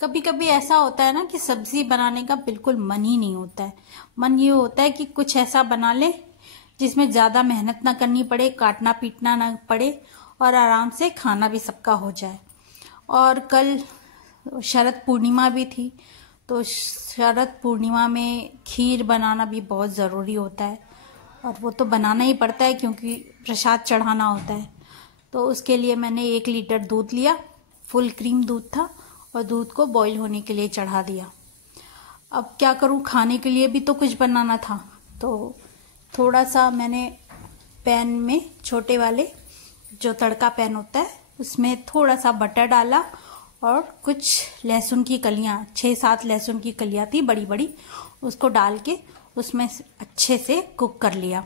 कभी कभी ऐसा होता है ना कि सब्जी बनाने का बिल्कुल मन ही नहीं होता है। मन ये होता है कि कुछ ऐसा बना ले जिसमें ज्यादा मेहनत ना करनी पड़े, काटना पीटना ना पड़े और आराम से खाना भी सबका हो जाए। और कल शरद पूर्णिमा भी थी, तो शरद पूर्णिमा में खीर बनाना भी बहुत ज़रूरी होता है और वो तो बनाना ही पड़ता है क्योंकि प्रसाद चढ़ाना होता है। तो उसके लिए मैंने 1 लीटर दूध लिया, फुल क्रीम दूध था, और दूध को बॉईल होने के लिए चढ़ा दिया। अब क्या करूं, खाने के लिए भी तो कुछ बनाना था, तो थोड़ा सा मैंने पैन में, छोटे वाले जो तड़का पैन होता है, उसमें थोड़ा सा बटर डाला और कुछ लहसुन की कलियां, 6-7 लहसुन की कलियां थी बड़ी बड़ी, उसको डाल के उसमें अच्छे से कुक कर लिया।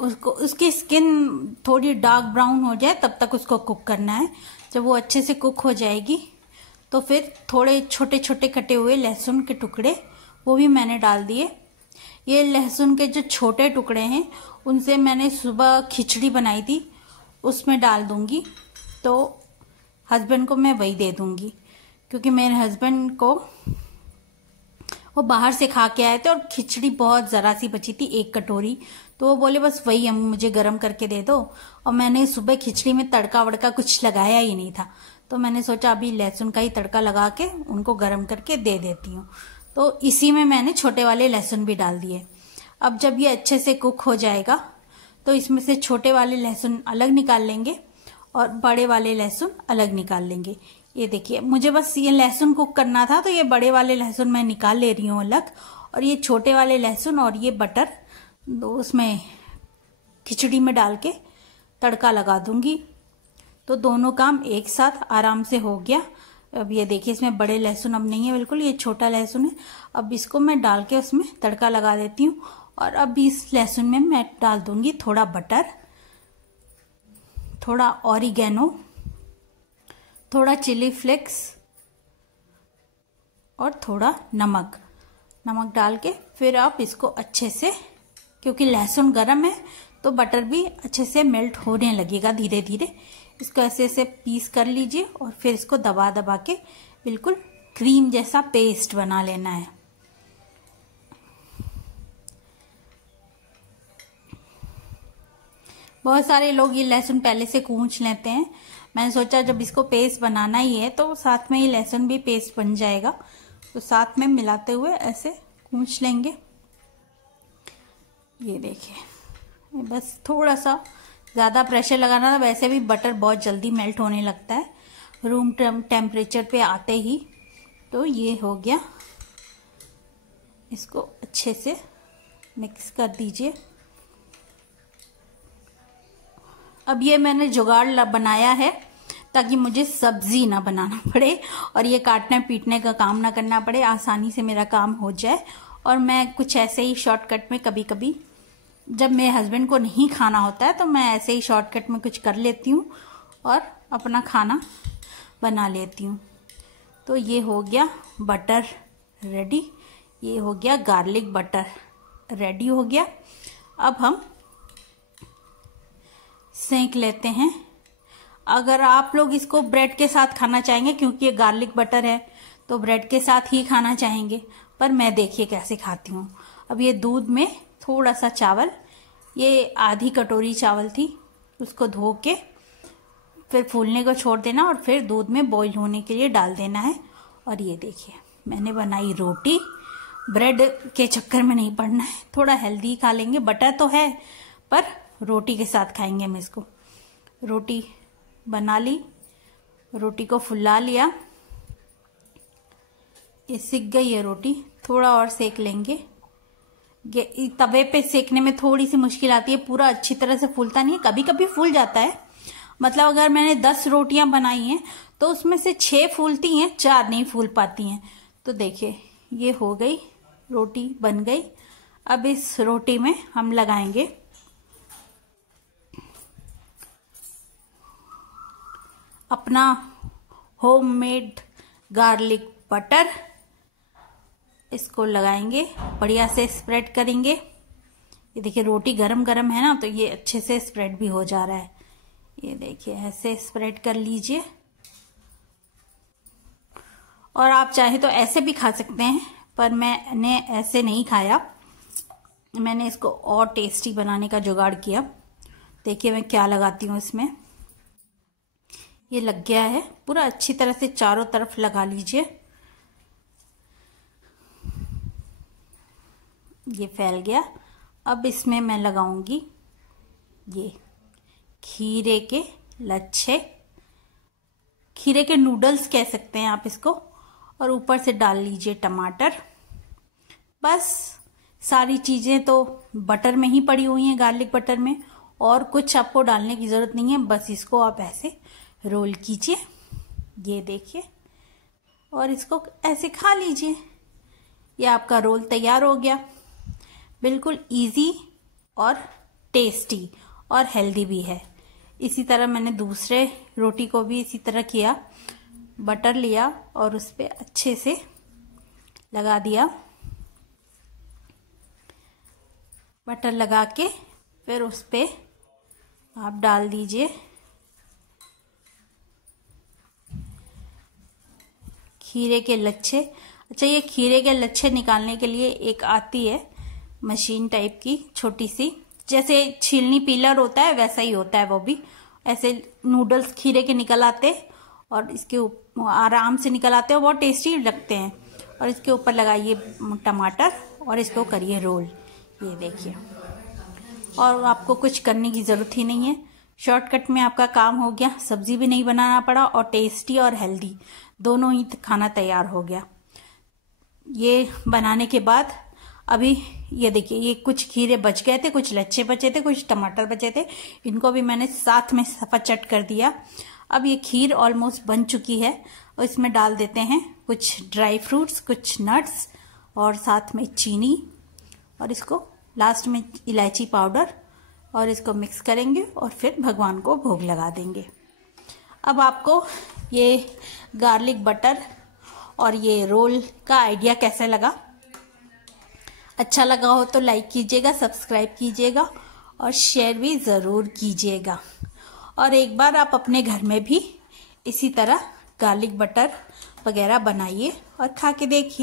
उसको, उसकी स्किन थोड़ी डार्क ब्राउन हो जाए तब तक उसको कुक करना है। जब वो अच्छे से कुक हो जाएगी तो फिर थोड़े छोटे छोटे कटे हुए लहसुन के टुकड़े वो भी मैंने डाल दिए। ये लहसुन के जो छोटे टुकड़े हैं उनसे मैंने सुबह खिचड़ी बनाई थी, उसमें डाल दूंगी, तो हस्बैंड को मैं वही दे दूंगी क्योंकि मेरे हस्बैंड को वो बाहर से खा के आए थे और खिचड़ी बहुत जरा सी बची थी, 1 कटोरी, तो वो बोले बस वही हम मुझे गर्म करके दे दो। और मैंने सुबह खिचड़ी में तड़का वड़का कुछ लगाया ही नहीं था, तो मैंने सोचा अभी लहसुन का ही तड़का लगा के उनको गर्म करके दे देती हूँ। तो इसी में मैंने छोटे वाले लहसुन भी डाल दिए। अब जब ये अच्छे से कुक हो जाएगा तो इसमें से छोटे वाले लहसुन अलग निकाल लेंगे और बड़े वाले लहसुन अलग निकाल लेंगे। ये देखिए, मुझे बस ये लहसुन कुक करना था, तो ये बड़े वाले लहसुन मैं निकाल ले रही हूँ अलग, और ये छोटे वाले लहसुन और ये बटर उसमें खिचड़ी में डाल के तड़का लगा दूंगी। तो दोनों काम एक साथ आराम से हो गया। अब ये देखिए, इसमें बड़े लहसुन अब नहीं है बिल्कुल, ये छोटा लहसुन है। अब इसको मैं डाल के उसमें तड़का लगा देती हूँ। और अब इस लहसुन में मैं डाल दूंगी थोड़ा बटर, थोड़ा ऑरिगेनो, थोड़ा चिली फ्लेक्स और थोड़ा नमक डाल के फिर आप इसको अच्छे से, क्योंकि लहसुन गरम है तो बटर भी अच्छे से मेल्ट होने लगेगा धीरे धीरे। इसको ऐसे ऐसे पीस कर लीजिए और फिर इसको दबा दबा के बिल्कुल क्रीम जैसा पेस्ट बना लेना है। बहुत सारे लोग ये लहसुन पहले से कूच लेते हैं, मैंने सोचा जब इसको पेस्ट बनाना ही है तो साथ में ये लहसुन भी पेस्ट बन जाएगा, तो साथ में मिलाते हुए ऐसे कूच लेंगे। ये देखिए, बस थोड़ा सा ज़्यादा प्रेशर लगाना था, वैसे भी बटर बहुत जल्दी मेल्ट होने लगता है रूम टेम्परेचर पे आते ही। तो ये हो गया, इसको अच्छे से मिक्स कर दीजिए। अब ये मैंने जुगाड़ बनाया है ताकि मुझे सब्जी ना बनाना पड़े और ये काटने पीटने का काम ना करना पड़े, आसानी से मेरा काम हो जाए। और मैं कुछ ऐसे ही शॉर्टकट में, कभी कभी जब मेरे हस्बैंड को नहीं खाना होता है तो मैं ऐसे ही शॉर्टकट में कुछ कर लेती हूँ और अपना खाना बना लेती हूँ। तो ये हो गया बटर रेडी, ये हो गया गार्लिक बटर रेडी हो गया। अब हम सेंक लेते हैं। अगर आप लोग इसको ब्रेड के साथ खाना चाहेंगे, क्योंकि ये गार्लिक बटर है तो ब्रेड के साथ ही खाना चाहेंगे, पर मैं देखिए कैसे खाती हूँ। अब ये दूध में थोड़ा सा चावल, ये आधी कटोरी चावल थी, उसको धो के फिर फूलने को छोड़ देना और फिर दूध में बॉईल होने के लिए डाल देना है। और ये देखिए, मैंने बनाई रोटी, ब्रेड के चक्कर में नहीं पड़ना है, थोड़ा हेल्दी खा लेंगे, बटर तो है पर रोटी के साथ खाएंगे हम इसको। रोटी बना ली, रोटी को फुला लिया, ये सिक गई है रोटी, थोड़ा और सेक लेंगे। तवे पे सेकने में थोड़ी सी मुश्किल आती है, पूरा अच्छी तरह से फूलता नहीं है, कभी कभी फूल जाता है। मतलब अगर मैंने 10 रोटियां बनाई हैं तो उसमें से 6 फूलती हैं, 4 नहीं फूल पाती हैं। तो देखिए, ये हो गई, रोटी बन गई। अब इस रोटी में हम लगाएंगे अपना होममेड गार्लिक बटर, इसको लगाएंगे, बढ़िया से स्प्रेड करेंगे। ये देखिए, रोटी गरम गरम है ना, तो ये अच्छे से स्प्रेड भी हो जा रहा है। ये देखिए, ऐसे स्प्रेड कर लीजिए। और आप चाहे तो ऐसे भी खा सकते हैं, पर मैंने ऐसे नहीं खाया। मैंने इसको और टेस्टी बनाने का जुगाड़ किया। देखिए मैं क्या लगाती हूँ इसमें। ये लग गया है पूरा, अच्छी तरह से चारों तरफ लगा लीजिए। ये फैल गया। अब इसमें मैं लगाऊंगी ये खीरे के लच्छे, खीरे के नूडल्स कह सकते हैं आप इसको, और ऊपर से डाल लीजिए टमाटर। बस सारी चीजें तो बटर में ही पड़ी हुई हैं, गार्लिक बटर में, और कुछ आपको डालने की जरूरत नहीं है। बस इसको आप ऐसे रोल कीजिए, ये देखिए, और इसको ऐसे खा लीजिए। ये आपका रोल तैयार हो गया। बिल्कुल इजी और टेस्टी और हेल्दी भी है। इसी तरह मैंने दूसरे रोटी को भी इसी तरह किया। बटर लिया और उस पर अच्छे से लगा दिया। बटर लगा के फिर उस पे आप डाल दीजिए खीरे के लच्छे। अच्छा, ये खीरे के लच्छे निकालने के लिए एक आती है मशीन टाइप की छोटी सी, जैसे छीलनी पीलर होता है वैसा ही होता है वो भी। ऐसे नूडल्स खीरे के निकल आते और इसके आराम से निकल आते हैं, बहुत टेस्टी लगते हैं। और इसके ऊपर लगाइए टमाटर और इसको करिए रोल, ये देखिए। और आपको कुछ करने की ज़रूरत ही नहीं है, शॉर्टकट में आपका काम हो गया। सब्जी भी नहीं बनाना पड़ा और टेस्टी और हेल्दी दोनों ही खाना तैयार हो गया। ये बनाने के बाद अभी ये देखिए, ये कुछ खीरे बच गए थे, कुछ लच्छे बचे थे, कुछ टमाटर बचे थे, इनको भी मैंने साथ में सफाचट कर दिया। अब ये खीर ऑलमोस्ट बन चुकी है और इसमें डाल देते हैं कुछ ड्राई फ्रूट्स, कुछ नट्स और साथ में चीनी, और इसको लास्ट में इलायची पाउडर, और इसको मिक्स करेंगे और फिर भगवान को भोग लगा देंगे। अब आपको ये गार्लिक बटर और ये रोल का आइडिया कैसा लगा? अच्छा लगा हो तो लाइक कीजिएगा, सब्सक्राइब कीजिएगा और शेयर भी ज़रूर कीजिएगा। और एक बार आप अपने घर में भी इसी तरह गार्लिक बटर वगैरह बनाइए और खा के देखिए।